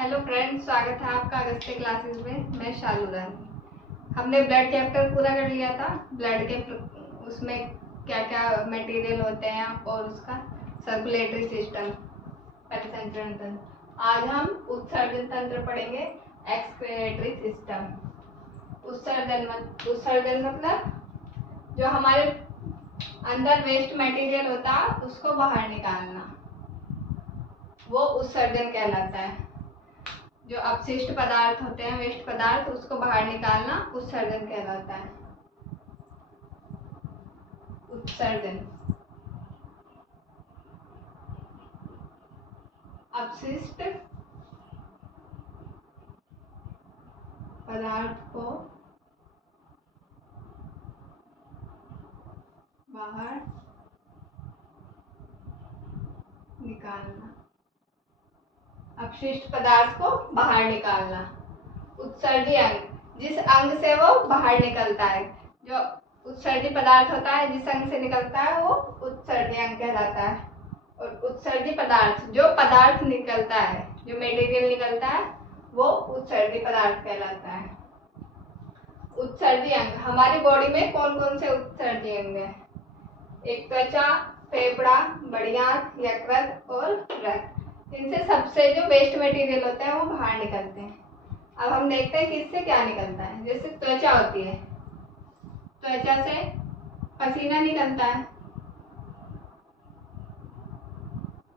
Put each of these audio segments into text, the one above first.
Hello friends, स्वागत है आपका अगस्त्य क्लासेस में। मैं शालू रानी। हमने ब्लड चैप्टर पूरा कर लिया था। ब्लड के उसमें क्या क्या मटेरियल होते हैं और उसका सर्कुलेटरी सिस्टम, परिसंचरण तंत्र। आज हम उत्सर्जन तंत्र पढ़ेंगे, एक्सक्रीटरी सिस्टम। उत्सर्जन मतलब जो हमारे अंदर वेस्ट मटेरियल होता है उसको बाहर निकालना, वो उत्सर्जन कहलाता है। जो अपशिष्ट पदार्थ होते हैं, वेस्ट पदार्थ, उसको बाहर निकालना उत्सर्जन कहलाता है। उत्सर्जन अपशिष्ट पदार्थ को बाहर निकालना, अपशिष्ट पदार्थ को बाहर निकालना। उत्सर्जी अंग, जिस अंग से वो बाहर निकलता है, जो उत्सर्जी पदार्थ होता है जिस अंग से निकलता है वो उत्सर्जी अंग कहलाता है। और उत्सर्जी पदार्थ, जो पदार्थ निकलता है, जो मटेरियल निकलता है, वो उत्सर्जी पदार्थ कहलाता है। उत्सर्जी अंग, हमारी बॉडी में कौन कौन से उत्सर्जी अंग है? एक त्वचा, फेफड़ा, बड़ी आंत, यकृत और रक्त। इनसे सबसे जो वेस्ट मटेरियल होता है वो बाहर निकलते हैं। अब हम देखते हैं किससे क्या निकलता है। जैसे त्वचा होती है, त्वचा से पसीना निकलता है,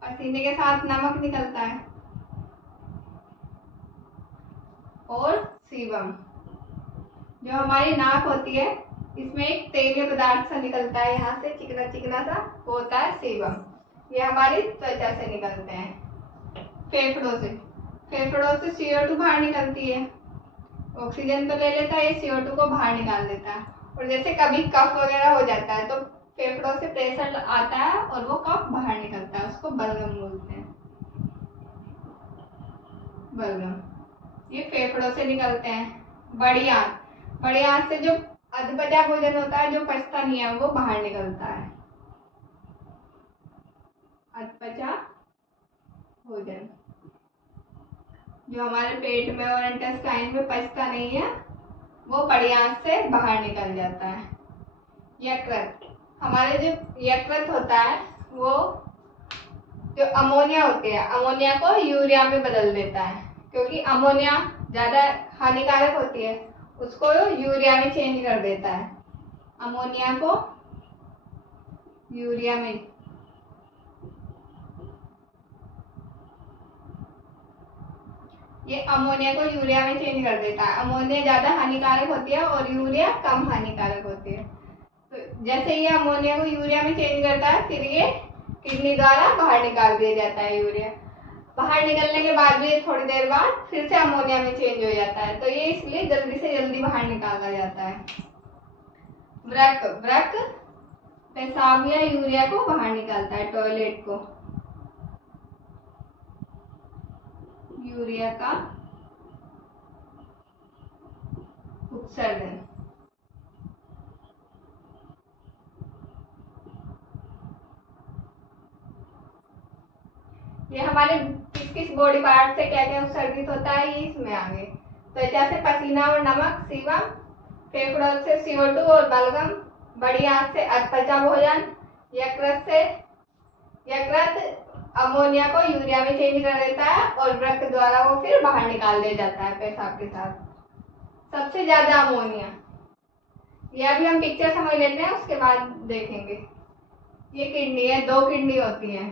पसीने के साथ नमक निकलता है, और सीबम, जो हमारी नाक होती है, इसमें एक तेलीय पदार्थ सा निकलता है, यहाँ से चिकना चिकना सा, वो होता है सीबम। ये हमारी त्वचा से निकलते हैं। फेफड़ों से CO2 बाहर निकलती है। ऑक्सीजन तो ले लेता है, ये CO2 को बाहर निकाल देता है। और जैसे कभी कफ वगैरह हो जाता है तो फेफड़ों से प्रेशर आता है और वो कफ बाहर निकलता है, उसको बलगम बोलते हैं। बलगम, ये फेफड़ों से निकलते हैं। बड़ी आंत से जो अधपचा भोजन होता है, जो पचता नहीं है, वो बाहर निकलता है। अधपचा भोजन जो हमारे पेट में और इंटेस्टाइन में पचता नहीं है, वो बड़ी आंत से बाहर निकल जाता है। यकृत, हमारे जो यकृत होता है वो जो अमोनिया होती है, अमोनिया को यूरिया में बदल देता है। क्योंकि अमोनिया ज्यादा हानिकारक होती है, उसको यूरिया में चेंज कर देता है। अमोनिया को यूरिया में, ये अमोनिया को यूरिया में चेंज कर देता है। अमोनिया ज्यादा हानिकारक होती है और यूरिया कम हानिकारक होती है। तो जैसे ये अमोनिया को यूरिया में चेंज करता है, फिर ये किडनी द्वारा बाहर निकाल दिया जाता है। यूरिया बाहर निकलने के बाद भी थोड़ी देर बाद फिर से अमोनिया में चेंज हो जाता है, तो ये इसलिए जल्दी से जल्दी बाहर निकाला जाता है। वृक्क पेशाब या यूरिया को बाहर निकालता है, टॉयलेट को। यूरिया का उत्सर्जन, ये हमारे किस किस बॉडी पार्ट से क्या क्या उत्सर्जित होता है, ये इसमें आगे। त्वचा से पसीना और नमक, सीबम। फेफड़ों से CO2 और बलगम। बड़ी आंत से अधपचा भोजन। यकृत अमोनिया को यूरिया में चेंज कर देता है और वृक्क द्वारा वो फिर बाहर निकाल दिया जाता है पेशाब के साथ। सबसे ज्यादा अमोनिया, ये अभी हम पिक्चर समझ लेते हैं, उसके बाद देखेंगे। ये किडनी है, 2 किडनी होती है।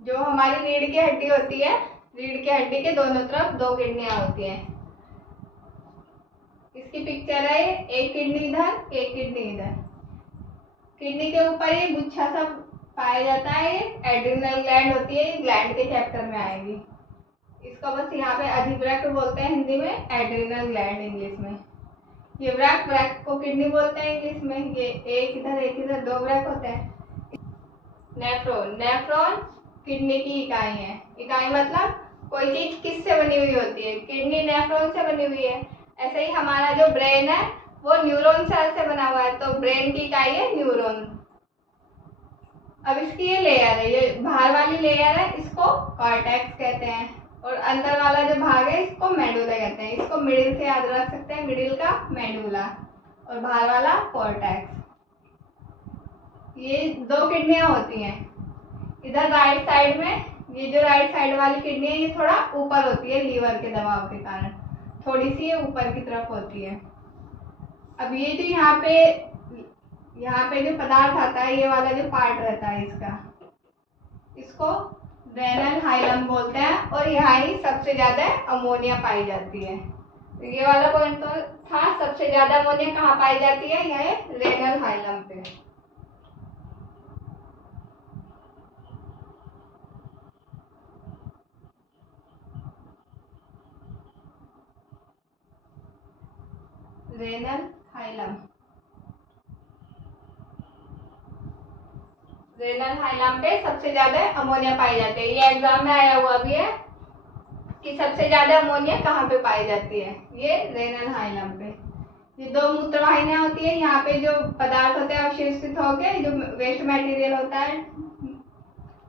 जो हमारी रीढ़ की हड्डी होती है, रीढ़ की हड्डी के दोनों तरफ 2 किडनियां होती हैं। इसकी पिक्चर है, एक किडनी इधर, एक किडनी इधर। किडनी के ऊपर ये गुच्छा सा पाया जाता है, ये एड्रिनल ग्लैंड होती है, ये ग्लैंड के चैप्टर में आएगी। इसको बस यहाँ पे अधिवृक्क बोलते हैं हिंदी में, एड्रिनल ग्लैंड इंग्लिश में। ये वृक्क को किडनी बोलते हैं इंग्लिश में। ये एक इधर 2 वृक्क होते हैं। नेफ्रॉन किडनी की इकाई है। इकाई मतलब कोई चीज किससे बनी हुई होती है, किडनी नेफ्रॉन से बनी हुई है। ऐसे ही हमारा जो ब्रेन है वो न्यूरॉन सेल से बना हुआ है, तो ब्रेन की इकाई है न्यूरॉन। अब इसकी ये लेयर है, ये बाहर वाली लेयर है, इसको कॉर्टेक्स कहते हैं, और अंदर वाला जो भाग है इसको मेडुला कहते हैं। इसको मिडिल से याद रख सकते हैं, मिडिल का मेडुला और बाहर वाला कॉर्टेक्स। ये दो किडनियां होती हैं इधर राइट साइड में। ये जो राइट साइड वाली किडनी है ये थोड़ा ऊपर होती है, लीवर के दबाव के कारण थोड़ी सी ये ऊपर की तरफ होती है। अब ये जो यहाँ पे जो पदार्थ आता है, ये वाला जो पार्ट रहता है इसका, इसको रेनल हाइलम बोलते हैं, और यहाँ ही सबसे ज्यादा अमोनिया पाई जाती है। तो ये वाला पॉइंट तो था, सबसे ज्यादा अमोनिया कहाँ पाई जाती है, यह रेनल हाइलम पे। रेनल हाइलम, रेनल हाइलम पे सबसे ज्यादा अमोनिया पाई जाती है। ये एग्जाम में आया हुआ भी है कि सबसे ज्यादा अमोनिया कहाँ पे पाई जाती है, ये रेनल हाइलम पे। ये दो मूत्र वाहिनियां होती है, यहाँ पे जो पदार्थ होते हैं अवशोषित होकर जो वेस्ट मटेरियल होता है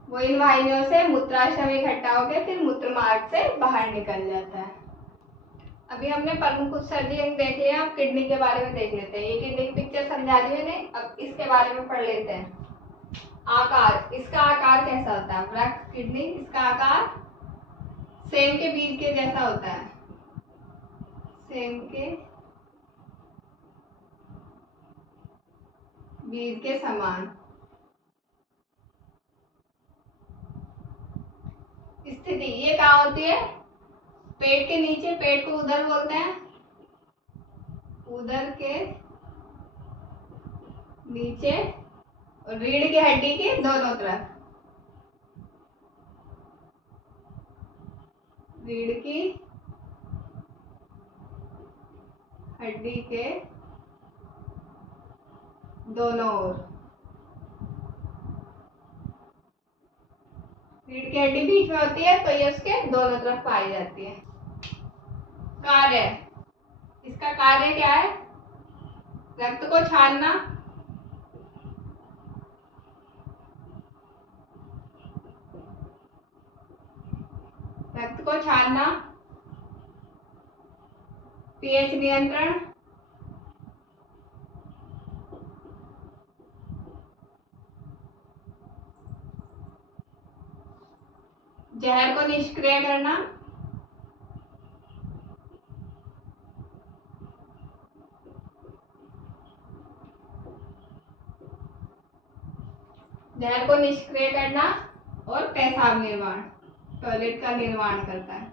वो इन वाहिनियों से मूत्राशय में इकट्ठा होकर फिर मूत्र मार्ग से बाहर निकल जाता है। अभी हमने प्रमुख उत्सर्जी अंग देख लिया, अब किडनी के बारे में देख लेते हैं। ये किडनी की पिक्चर समझा दी मैंने, अब इसके बारे में पढ़ लेते हैं। आकार, इसका आकार कैसा होता है, वृक्क किडनी, इसका आकार सेम के बीज के जैसा होता है, सेम के बीज के समान। स्थिति ये कहाँ होती है, पेट के नीचे, पेट को उदर बोलते हैं, उदर के नीचे और रीढ़ की हड्डी के दोनों तरफ, रीढ़ की हड्डी के दोनों ओर। रीढ़ की हड्डी बीच में होती है तो ये उसके दोनों तरफ पाई जाती है। कार्य, इसका कार्य क्या है, रक्त को छानना, रक्त को छानना, पीएच नियंत्रण, जहर को निष्क्रिय करना, जहर को निष्क्रिय करना, और पेशाब निर्माण, टॉयलेट का निर्माण करता है।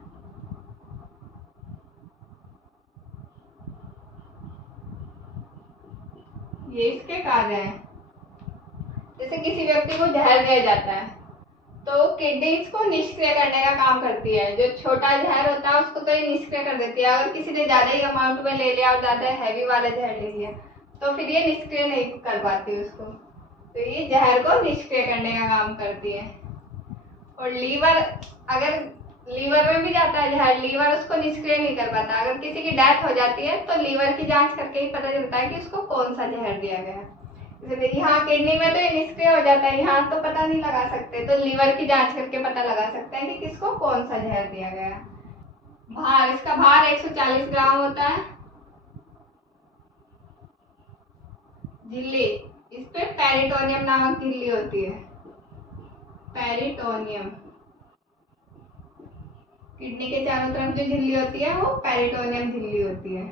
ये इसके कार्य हैं। जैसे किसी व्यक्ति को जहर दिया जाता है तो किडनी इसको निष्क्रिय करने का काम करती है। जो छोटा जहर होता है उसको तो ये निष्क्रिय कर देती है। अगर किसी ने ज्यादा ही अमाउंट में ले लिया और ज्यादा हैवी वाला जहर ले लिया तो फिर ये निष्क्रिय नहीं कर पाती उसको, तो ये जहर को निष्क्रिय करने का काम करती है। और लीवर, अगर लीवर में भी जाता है जहर, लीवर उसको निष्क्रिय नहीं कर पाता। अगर किसी की डेथ हो जाती है तो लीवर की जांच करके ही पता चलता है कि उसको कौन सा जहर दिया गया। जैसे यहाँ किडनी में तो ये निष्क्रिय हो जाता है, यहाँ तो पता नहीं लगा सकते, तो लीवर की जांच करके पता लगा सकते हैं कि किसको कौन सा जहर दिया गया। भार, इसका भार 140 ग्राम होता है। झिल्ली, इस पे पेरिटोनियम नामक झिल्ली होती है, पेरिटोनियम। किडनी के चारों तरफ जो झिल्ली होती है वो पेरिटोनियम झिल्ली होती है।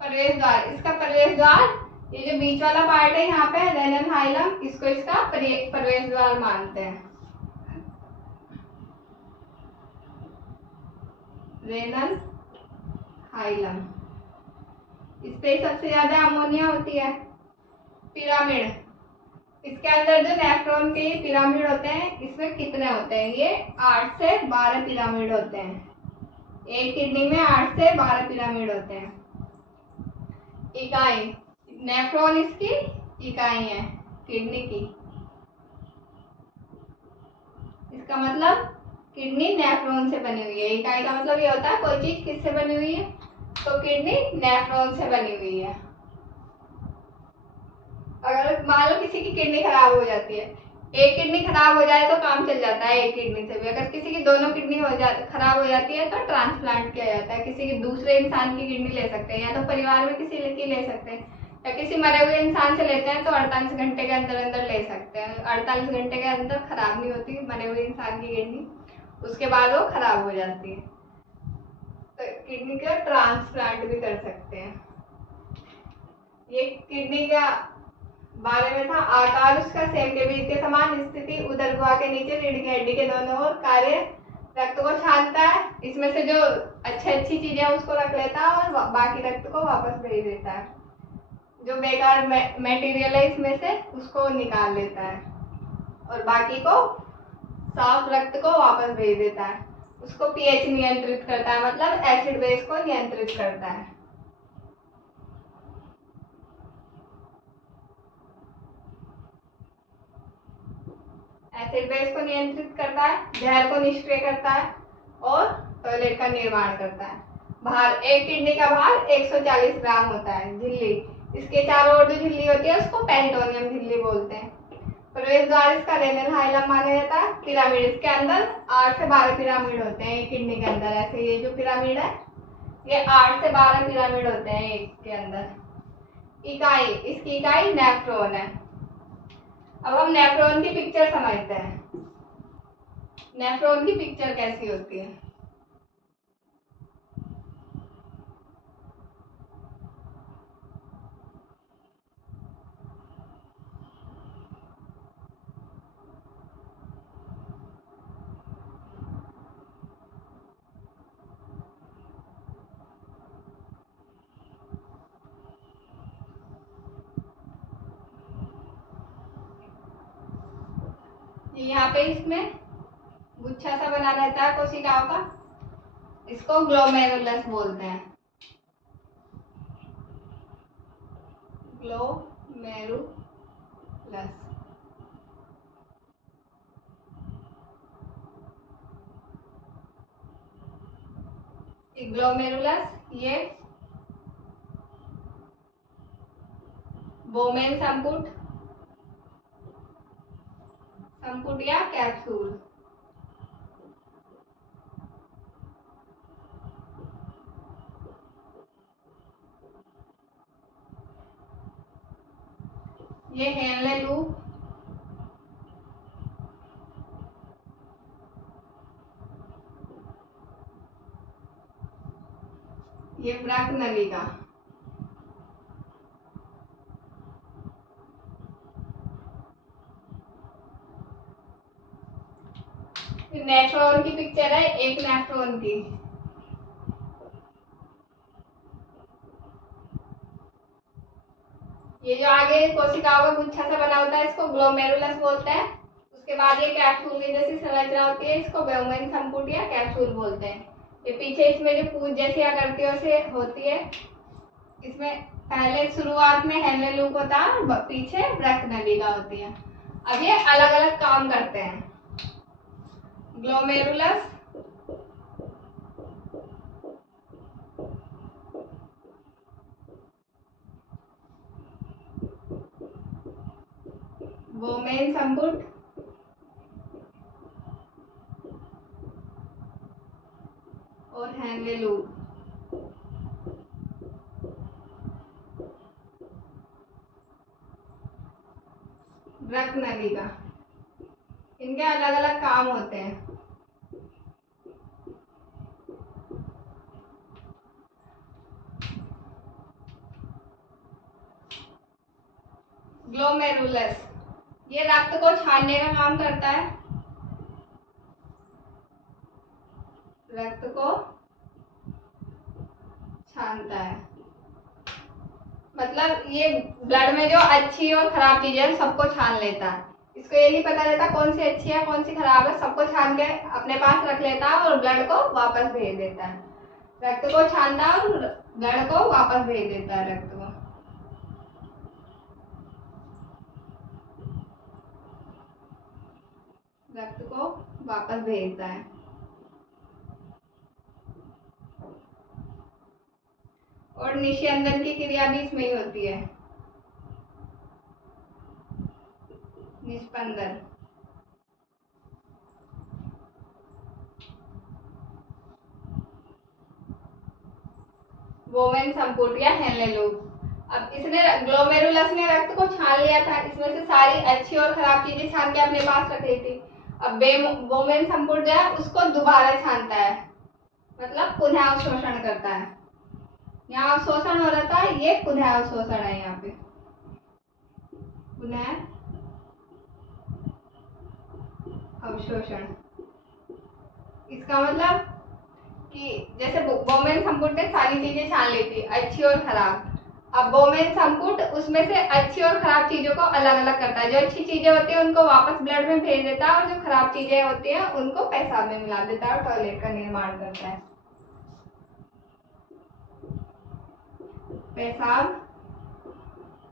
प्रवेश द्वार, इसका प्रवेश द्वार, ये जो बीच वाला पार्ट है यहाँ पे रेनल हाइलम, इसको इसका प्रवेश द्वार मानते हैं, रेनल हाइलम। इस पे सबसे ज्यादा अमोनिया होती है। पिरामिड, इसके अंदर जो नेफ्रॉन के पिरामिड होते हैं, इसमें कितने होते हैं, ये 8 से 12 पिरामिड होते हैं। एक किडनी में 8 से 12 पिरामिड होते हैं। इकाई, नेफ्रॉन इसकी इकाई है किडनी की। इसका मतलब किडनी नेफ्रॉन से बनी हुई है। इकाई का मतलब ये होता है कोई चीज किससे बनी हुई है, तो किडनी नेफ्रॉन से बनी हुई है। अगर मान लो किसी की किडनी खराब हो जाती है, एक किडनी खराब हो जाए तो काम चल जाता है एक किडनी से भी। अगर किसी की दोनों किडनी खराब हो जाती है तो ट्रांसप्लांट किया जाता है। किसी की दूसरे इंसान की किडनी ले सकते हैं, या तो परिवार में किसी की ले सकते हैं, या किसी मरे हुए इंसान से लेते हैं तो 48 घंटे के अंदर अंदर ले सकते हैं। 48 घंटे के अंदर खराब नहीं होती मरे हुए इंसान की किडनी, उसके बाद वो खराब हो जाती है। तो किडनी का ट्रांसप्लांट भी कर सकते हैं। ये किडनी का बारे में था। आकार उसका सेम के बीज के समान, स्थिति उदर गुहा के नीचे रीढ़ की हड्डी के दोनों ओर, कार्य रक्त को छानता है, इसमें से जो अच्छी चीजें उसको रख लेता है और बाकी रक्त को वापस भेज देता है। जो बेकार मटेरियल है इसमें से उसको निकाल लेता है और बाकी को साफ रक्त को वापस भेज देता है। उसको पीएच नियंत्रित करता है, मतलब एसिड बेस को नियंत्रित करता है। एसिड बेस को नियंत्रित करता है, जहर को निष्क्रिय करता है और टॉयलेट का निर्माण करता है। भार, एक किडनी का भार 140 ग्राम होता है। झिल्ली, इसके चारों ओर जो झिल्ली होती है उसको पेरिटोनियम झिल्ली बोलते हैं। प्रवेश द्वार इसका रेनल हाइलम माना जाता है। पिरामिड, इसके अंदर 8 से 12 पिरामिड होते हैं एक किडनी के अंदर। ऐसे ये जो पिरामिड है ये 8 से 12 पिरामिड होते हैं एक के अंदर। इकाई, इसकी इकाई नेफ्रॉन है। अब हम नेफ्रॉन की पिक्चर समझते हैं। नेफ्रॉन की पिक्चर कैसी होती है। यहाँ पे इसमें गुच्छा सा बना रहता है कोशिकाओं का, इसको ग्लोमेरुलस बोलते हैं। ग्लोमेरुलस। ग्लोमेरुलस ये बोमेन संपुट या कैप्सूल, ये हेनले लूप, ये ब्रक नलिका। नेफ्रॉन की पिक्चर है, एक नेफ्रॉन की। ये जो आगे कोशिकाओं का गुच्छा सा बना होता है इसको ग्लोमेरुलस बोलते हैं। उसके बाद ये कैप्सूल की जैसी संरचना होती है, इसको बोमेन संपुट या कैप्सूल बोलते हैं। ये पीछे इसमें जो पूंछ जैसी आकृतियों से होती है, इसमें पहले शुरुआत में हेनले लूप होता है, पीछे ब्रक नलिका होती है। अब ये अलग अलग काम करते हैं। ग्लोमेरुलस बोमेन संपुट और हेनले लूप। ब्रक नलिका, इनके अलग अलग काम होते हैं। ग्लोमेरुलस ये रक्त को छानने का काम करता है, रक्त को छानता है। मतलब ये ब्लड में जो अच्छी और खराब चीजें हैं सबको छान लेता है। इसको ये नहीं पता रहता कौन सी अच्छी है कौन सी खराब है, सबको छान के अपने पास रख लेता है और ब्लड को वापस भेज देता है। रक्त को छानता है और ब्लड को वापस भेज देता है। रक्त को वापस भेजता है। और निस्यंदन की क्रिया भी इसमें ही होती है। निस्पंदन। बोवेन संपुट या हेनले-लूप। अब इसने ग्लोमेरुलस ने रक्त को छान लिया था, इसमें से सारी अच्छी और खराब चीजें छान के अपने पास रख ली थी। अब बोवेन संपुट जो है उसको दोबारा छानता है, मतलब पुनः अवशोषण करता है। यहाँ अवशोषण हो रहा था, ये पुनः अवशोषण है। यहाँ पे पुनः अवशोषण, इसका मतलब कि जैसे बोवेन संपुट ने सारी चीजें छान ली थी, अच्छी और खराब। अब बोवेन संपुट उसमें से अच्छी और खराब चीजों को अलग अलग करता है। जो अच्छी चीजें होती है उनको वापस ब्लड में भेज देता है, और जो खराब चीजें होती है उनको पेशाब में मिला देता है और टॉयलेट का निर्माण करता है। पेशाब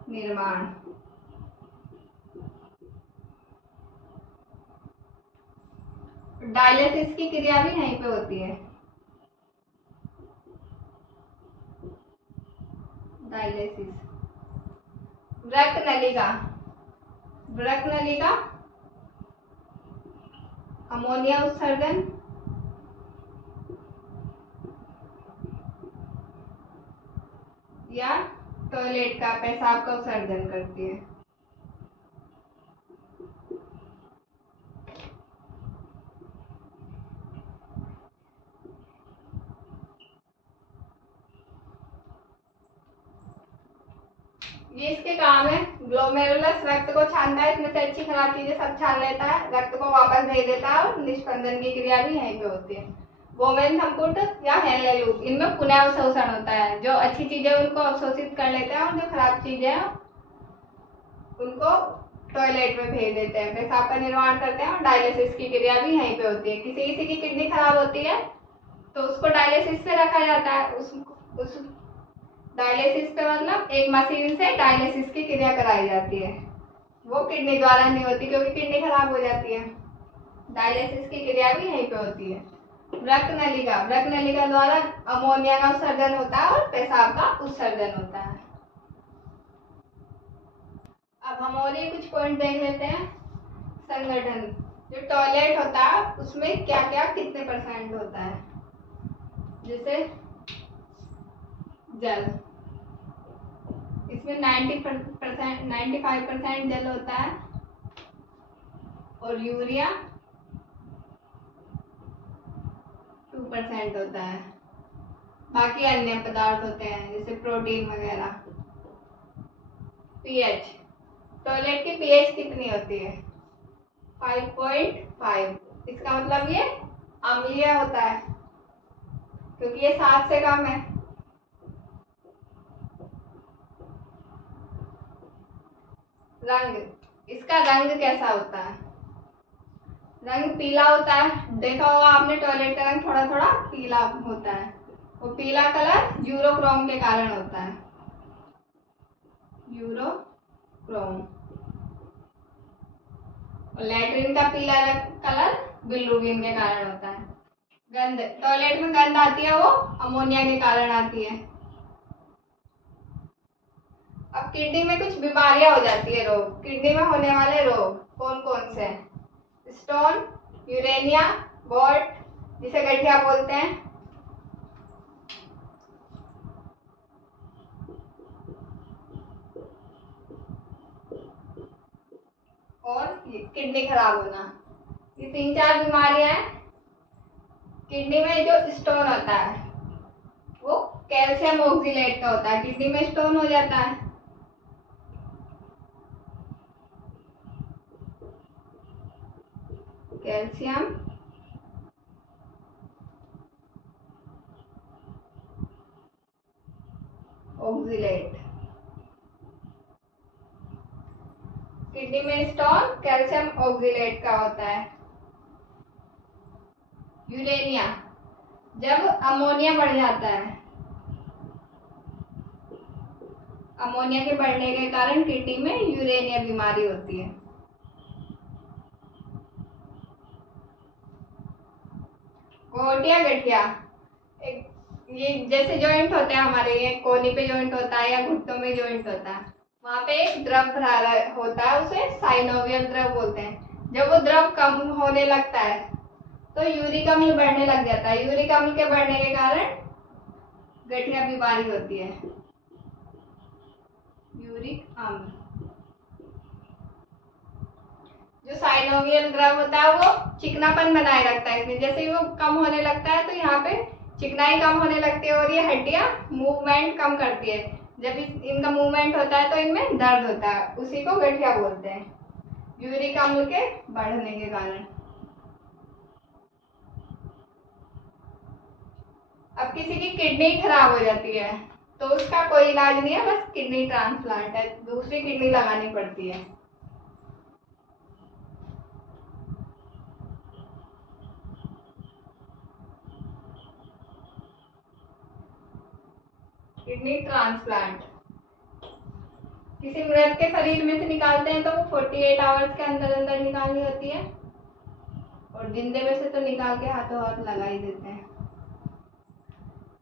निर्माण। डायलिसिस की क्रिया भी यहीं पे होती है। डायलिसिस। वृक्क नलिका। वृक्क नलिका अमोनिया उत्सर्जन या टॉयलेट का पेशाब का उत्सर्जन करती है। ये इसके काम है। ग्लोमेरुलस रक्त को छानता है, इसमें से अच्छी खराब चीजें सब छान लेता है, रक्त को वापस भेज देता है, और निष्पंदन की क्रिया भी यहीं पे होती है। बोवेन संपुट या हेनले-लूप, इनमें पुनः अवशोषण होता है। जो अच्छी चीजें उनको अवशोषित कर लेते हैं, और जो खराब चीजें हैं उनको टॉयलेट में भेज देते हैं, पेशाब का निर्माण करते हैं, और डायलिसिस की क्रिया भी यहीं पे होती है। किसी की किडनी खराब होती है तो उसको डायलिसिस पे रखा जाता है। उस डायलिसिस पे मतलब एक मशीन से डायलिसिस की क्रिया कराई जाती है। वो किडनी द्वारा नहीं होती, क्योंकि किडनी खराब हो जाती है। डायलिसिस की क्रिया भी यहीं पे होती है। वृक्क नलिका। वृक्क नलिका द्वारा अमोनिया का उत्सर्जन होता है और पेशाब का उत्सर्जन होता है। अब हम और ये कुछ पॉइंट देख लेते हैं। संगठन। जो टॉयलेट होता है उसमें क्या क्या कितने % होता है, जैसे जल, इसमें 95% जल होता है, और यूरिया 2% होता है। बाकी अन्य पदार्थ होते हैं जैसे प्रोटीन वगैरह। पीएच। टॉयलेट की पीएच कितनी होती है? 5.5। इसका मतलब ये अम्लीय होता है, क्योंकि ये 7 से कम है। रंग। इसका रंग कैसा होता है? रंग पीला होता है। देखा होगा आपने, टॉयलेट का रंग थोड़ा थोड़ा पीला होता है। वो पीला कलर यूरोक्रोम के कारण होता है। यूरोक्रोम। और लैट्रिन का पीला कलर बिलिरुबिन के कारण होता है। गंध। टॉयलेट में गंध आती है, वो अमोनिया के कारण आती है। अब किडनी में कुछ बीमारियां हो जाती है, रोग। किडनी में होने वाले रोग कौन कौन से हैं? स्टोन, यूरेनिया, वॉट, जिसे गठिया बोलते हैं, और किडनी खराब होना। ये 3-4 बीमारियां हैं। किडनी में जो स्टोन होता है वो कैल्शियम ऑक्सीलेट का होता है। किडनी में स्टोन हो जाता है, कैल्शियम ऑक्सीलेट। किडनी में स्टोन कैल्शियम ऑक्सीलेट का होता है। यूरेनिया, जब अमोनिया बढ़ जाता है, अमोनिया के बढ़ने के कारण किडनी में यूरेनिया बीमारी होती है। गोट या गठिया, ये जैसे जॉइंट होते हैं हमारे, ये कोहनी पे जॉइंट होता है या घुटनों में जॉइंट होता है, वहां पे एक द्रव भरा होता है, उसे साइनोवियल द्रव बोलते हैं। जब वो द्रव कम होने लगता है तो यूरिक अम्ल बढ़ने लग जाता है। यूरिक अम्ल के बढ़ने के कारण गठिया बीमारी होती है। यूरिक अम्ल, जो साइनोवियल द्रव होता है वो चिकनापन बनाए रखता है इसमें। जैसे ही वो कम होने लगता है तो यहाँ पे चिकनाई कम होने लगती है और ये हड्डियां मूवमेंट कम करती है। जब इनका मूवमेंट होता है तो इनमें दर्द होता है, उसी को गठिया बोलते हैं, यूरिक अम्ल के बढ़ने के कारण। अब किसी की किडनी खराब हो जाती है तो उसका कोई इलाज नहीं है, बस किडनी ट्रांसप्लांट है, दूसरी किडनी लगानी पड़ती है। किडनी ट्रांसप्लांट किसी मृत के शरीर में से निकालते हैं तो वो 48 आवर्स के अंदर अंदर निकालनी होती है, और जिंदे में से तो निकाल के हाथों हाथ लगा ही देते हैं।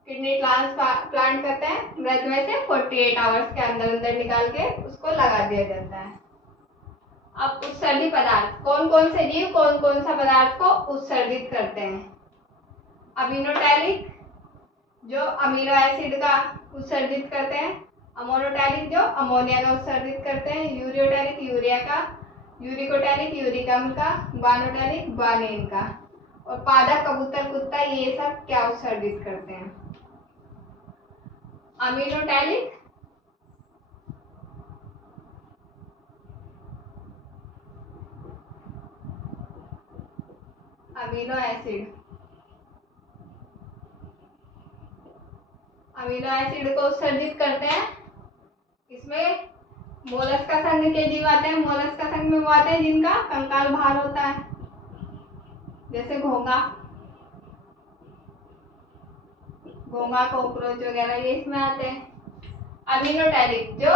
किडनी ट्रांसप्लांट करते हैं, मृत में से 48 आवर्स के अंदर अंदर निकाल के उसको लगा दिया जाता है। अब उत्सर्जित पदार्थ, कौन कौन से जीव कौन कौन सा पदार्थ को उत्सर्जित करते हैं। अमीनोटैलिक जो अमीनो एसिड का उत्सर्जित करते हैं, अमोनोटैलिक जो अमोनिया का उत्सर्जित करते हैं, यूरियोटैलिक यूरिया का, यूरिकोटैलिक यूरिक अम्ल का, ग्वानोटैलिक ग्वानिन का, और पादप कबूतर कुत्ता ये सब क्या उत्सर्जित करते हैं। अमीनोटैलिक अमीनो एसिड, अमीनो एसिड को उत्सर्जित करते हैं। इसमें मोलस्का संघ के जीव आते हैं। मोलस्का संघ में वो आते हैं जिनका कंकाल बाहर होता है, जैसे घोंगा, कॉकरोच वगैरह, ये इसमें आते हैं। अमीनोटैलिक जो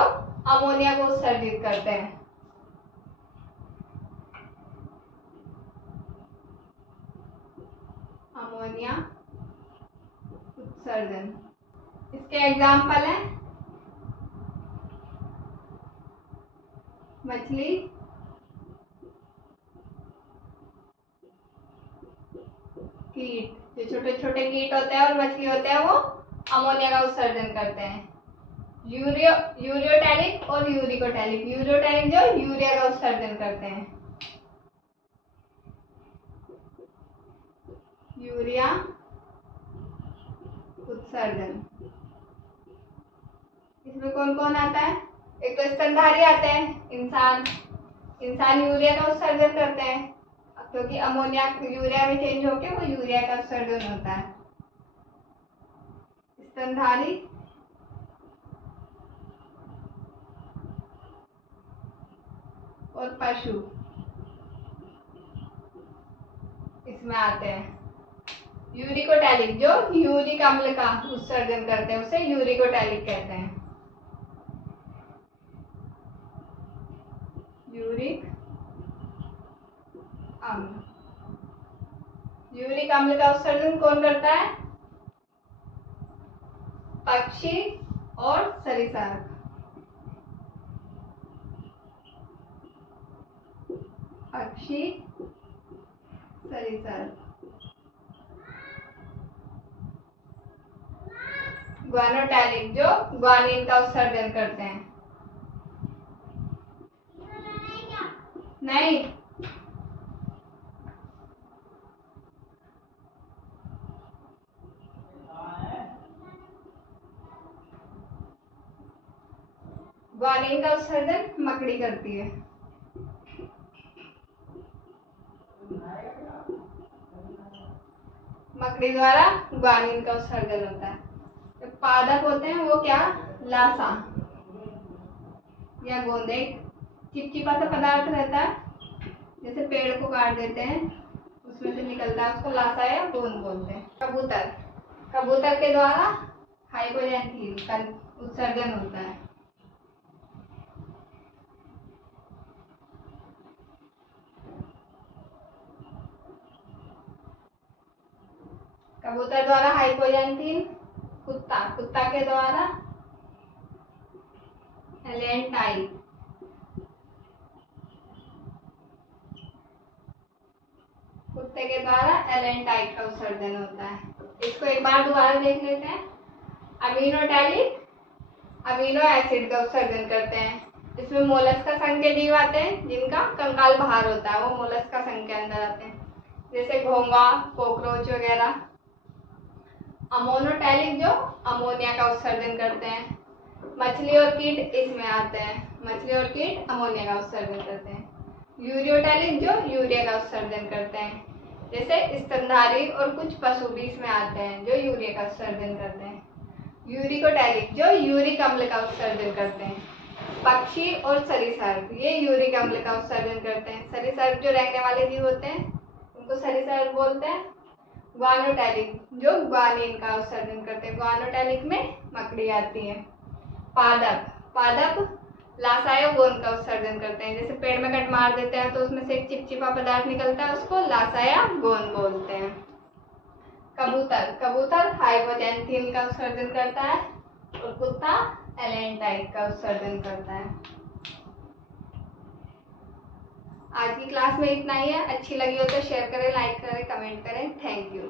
अमोनिया को उत्सर्जित करते हैं। अमोनिया उत्सर्जन, इसके एग्जाम्पल हैं मछली, कीट, जो छोटे छोटे कीट होते हैं और मछली होते हैं वो अमोनिया का उत्सर्जन करते हैं। यूरियोटैलिक और यूरिकोटैलिक, यूरियोटैलिक जो यूरिया का उत्सर्जन करते हैं। यूरिया उत्सर्जन, इसमें कौन कौन आता है। एक तो स्तनधारी आते हैं, इंसान यूरिया का उत्सर्जन करते हैं क्योंकि अमोनिया यूरिया में चेंज होकर वो यूरिया का उत्सर्जन होता है। स्तनधारी और पशु इसमें आते हैं। यूरिकोटैलिक जो यूरिक अम्ल का उत्सर्जन करते हैं उसे यूरिकोटैलिक कहते हैं। यूरिक अम्ल, यूरिक अम्ल का उत्सर्जन कौन करता है। पक्षी और सरीसृप। पक्षी, सरीसृप। ग्वानोटैलिक जो ग्वानिन का उत्सर्जन करते हैं। नहीं, ग्वानिन का उत्सर्जन मकड़ी करती है। मकड़ी द्वारा ग्वानिन का उत्सर्जन होता है। तो पादप होते हैं वो क्या, लासा या गोंद, एक चिपचिपा सा पदार्थ रहता है, जैसे पेड़ को काट देते हैं उसमें से निकलता है, उसको लासा या गोंद बोलते हैं। कबूतर, कबूतर के द्वारा हाइपोजैंथीन का उत्सर्जन होता है। कबूतर द्वारा हाइपोजैंथीन, कुत्ता के द्वारा एलेंटाइक। कुत्ते के द्वारा एलेंटाइक का उत्सर्जन होता है। इसको एक बार दोबारा देख लेते हैं। अमीनोटैलिक अमीनो एसिड का उत्सर्जन करते हैं। इसमें मोलस्का संघ के जीव आते हैं जिनका कंकाल बाहर होता है, वो मोलस्का संघ के अंदर आते हैं, जैसे घोंघा, कॉकरोच वगैरह। अमोनोटैलिक जो अमोनिया का उत्सर्जन करते हैं। मछली और कीट इसमें आते हैं, मछली और कीट अमोनिया का उत्सर्जन करते हैं। यूरियोटैलिक जो यूरिया का उत्सर्जन करते हैं, जैसे स्तनधारी और कुछ पशु भी इसमें आते हैं जो यूरिया का उत्सर्जन करते हैं। यूरिकोटैलिक जो यूरिक अम्ल का उत्सर्जन करते हैं। पक्षी और सरीसृप ये यूरिक अम्ल का उत्सर्जन करते हैं। सरीसृप जो रेंगने वाले जीव होते हैं उनको सरीसृप बोलते हैं। ग्वानोटैलिक जो ग्वानिन का उत्सर्जन करते हैं, ग्वानोटैलिक में मकड़ी आती है। पादप लासायोगोन का उत्सर्जन करते हैं, जैसे पेड़ में कट मार देते हैं तो उसमें से एक चिपचिपा पदार्थ निकलता है, उसको लासायागोन बोलते हैं। कबूतर हाइपोजैंथीन का उत्सर्जन करता है और कुत्ता एलेंटाइक का उत्सर्जन करता है। आज की क्लास में इतना ही है। अच्छी लगी हो तो शेयर करें, लाइक करें, कमेंट करें। Thank you.